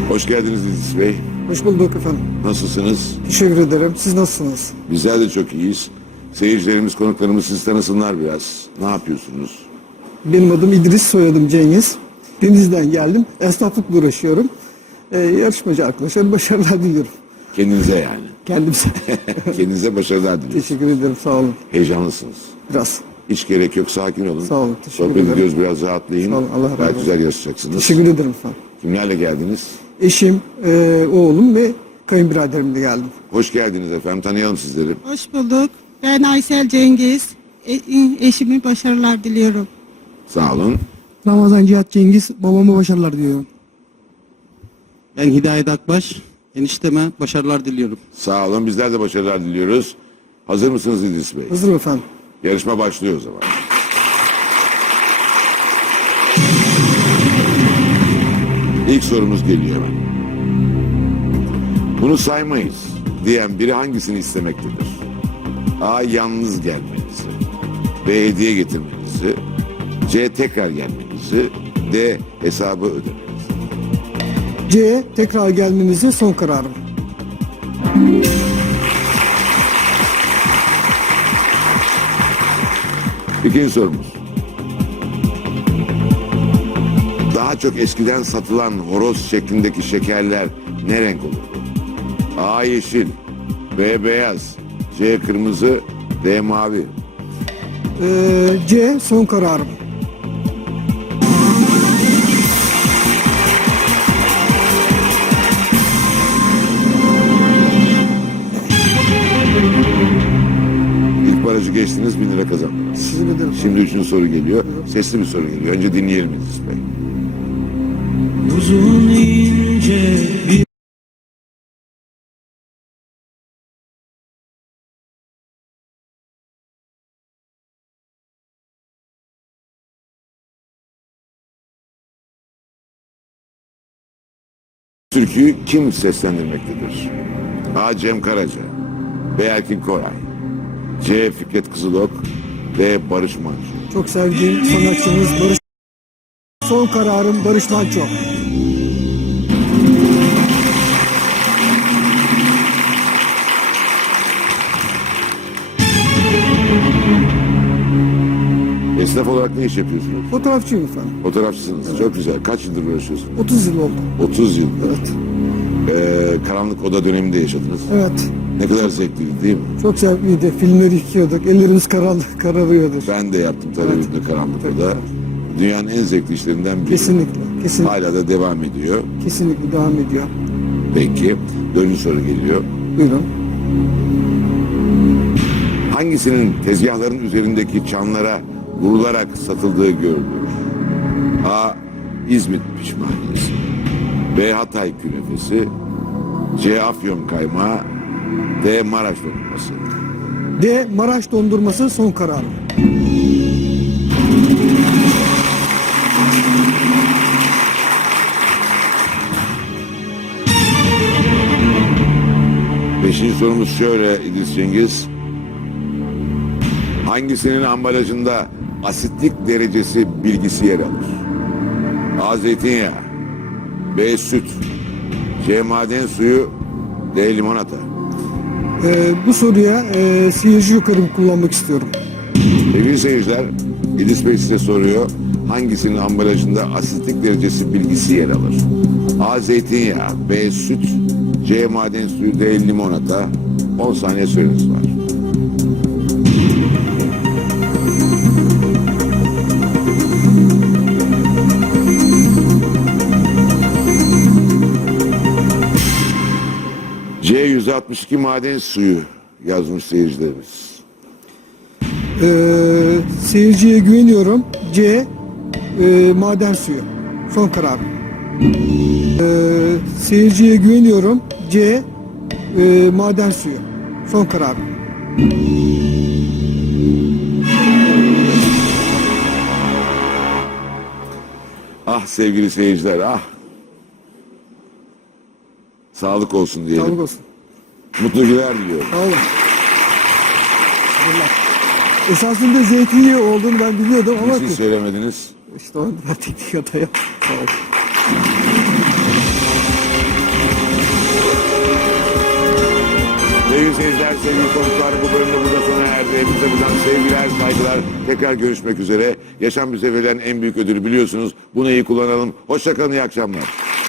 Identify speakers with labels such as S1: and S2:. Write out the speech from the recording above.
S1: Hoş geldiniz İdris Bey.
S2: Hoş bulduk efendim.
S1: Nasılsınız?
S2: Teşekkür ederim. Siz nasılsınız?
S1: Bizler de çok iyiyiz. Seyircilerimiz, konuklarımız sizi tanısınlar biraz. Ne yapıyorsunuz?
S2: Benim adım İdris, soyadım Cengiz. Deniz'den geldim. Esnaflıkla uğraşıyorum. Yarışmacı arkadaşlar başarılar diliyorum.
S1: Kendinize yani.
S2: Kendimize.
S1: Kendinize başarılar diliyoruz.
S2: Teşekkür ederim. Sağ olun.
S1: Heyecanlısınız.
S2: Biraz.
S1: Hiç gerek yok. Sakin olun.
S2: Sağ olun, teşekkür
S1: Sohbet
S2: ederim.
S1: ediyoruz. Biraz rahatlayın.
S2: Sağ olun, Allah razı
S1: Gayet
S2: olsun.
S1: güzel yarışacaksınız.
S2: Teşekkür ederim efendim.
S1: Kimlerle geldiniz?
S2: Eşim, oğlum ve kayınbiraderimle geldim.
S1: Hoş geldiniz efendim. Tanıyalım sizleri.
S3: Hoş bulduk. Ben Aysel Cengiz. Eşime başarılar diliyorum.
S1: Sağ olun.
S4: Ramazan Cihat Cengiz, babama başarılar diliyorum.
S5: Ben Hidayet Akbaş, enişteme başarılar diliyorum.
S1: Sağ olun. Bizler de başarılar diliyoruz. Hazır mısınız İdris Bey?
S2: Hazırım efendim.
S1: Yarışma başlıyor o zaman. İlk sorumuz geliyor hemen. Bunu saymayız diyen biri hangisini istemektedir? A. Yalnız gelmenizi. B. Hediye getirmenizi. C. Tekrar gelmenizi. D. Hesabı ödemenizi.
S2: C. Tekrar gelmenizi son kararım.
S1: İkinci sorumuz. Daha çok eskiden satılan horoz şeklindeki şekerler ne renk olurdu? A. Yeşil. B. Beyaz. C. Kırmızı. D. Mavi.
S2: C. Son kararım.
S1: İlk barajı geçtiniz, 1000 lira kazandınız.
S2: Teşekkür ederim.
S1: Şimdi üçüncü soru geliyor. Sesli bir soru geliyor. Önce dinleyelim İdris Bey.
S6: Uzun ince bir
S1: Türküyü kim seslendirmektedir? A. Cem Karaca. B. Erkin Koray. C. Fikret Kızılok. D. Barış Manço.
S2: Çok sevdiğim sanatçımız Barış. Son kararım Barış Manço.
S1: Esnaf olarak ne iş yapıyorsunuz?
S2: Fotoğrafçıyım efendim.
S1: Fotoğrafçısınız. Çok güzel. Kaç yıldır uğraşıyorsunuz?
S2: 30 yıl oldu.
S1: 30 yıl.
S2: Evet.
S1: Karanlık oda döneminde yaşadınız.
S2: Evet.
S1: Ne kadar zevkliydi değil mi?
S2: Çok zevkliydi. Filmleri yıkıyorduk. Ellerimiz kararıyordu.
S1: Ben de yaptım televizyonda karanlık oda. Dünyanın en zevkli işlerinden biri.
S2: Kesinlikle. Kesinlikle.
S1: Hala da devam ediyor.
S2: Kesinlikle devam ediyor.
S1: Peki. Dördüncü soru geliyor.
S2: Buyurun.
S1: Hangisinin tezgahların üzerindeki çanlara vurularak satıldığı görülür? A. İzmit pişmaniyesi. B. Hatay künefesi. C. Afyon kaymağı. D. Maraş dondurması.
S2: D. Maraş dondurması son kararım.
S1: Beşinci sorumuz şöyle İdris Cengiz. Hangisinin ambalajında asitlik derecesi bilgisi yer alır? A. Zeytinyağı. B. Süt. C. Maden suyu. D. Limonata.
S2: Bu soruya seyirci yukarı kullanmak istiyorum.
S1: Sevgili seyirciler, İdris Bey size soruyor. Hangisinin ambalajında asitlik derecesi bilgisi yer alır? A. Zeytinyağı. B. Süt. C. Maden suyu. D. Limonata. 10 saniye süreniz var. C. 162 maden suyu yazmış seyircilerimiz.
S2: Seyirciye güveniyorum. C. Maden suyu. Son kararım. Seyirciye güveniyorum. C. Maden suyu. Son kararım.
S1: Ah sevgili seyirciler, ah. Sağlık olsun diyelim.
S2: Sağlık olsun.
S1: Mutlu günler diliyorum.
S2: Sağ olun. Teşekkürler. Esasında zeytinyağı olduğunu ben biliyordum ama
S1: Niçin söylemediniz?
S2: işte o ben teknik hata yaptım. Sağ olun.
S1: seyirciler, sevgili konuklar, bu bölümde burada sona erdi. Hepinize buradan sevgiler, saygılar. Tekrar görüşmek üzere. Yaşam bize verilen en büyük ödülü biliyorsunuz. Bunu iyi kullanalım. Hoşça kalın, iyi akşamlar.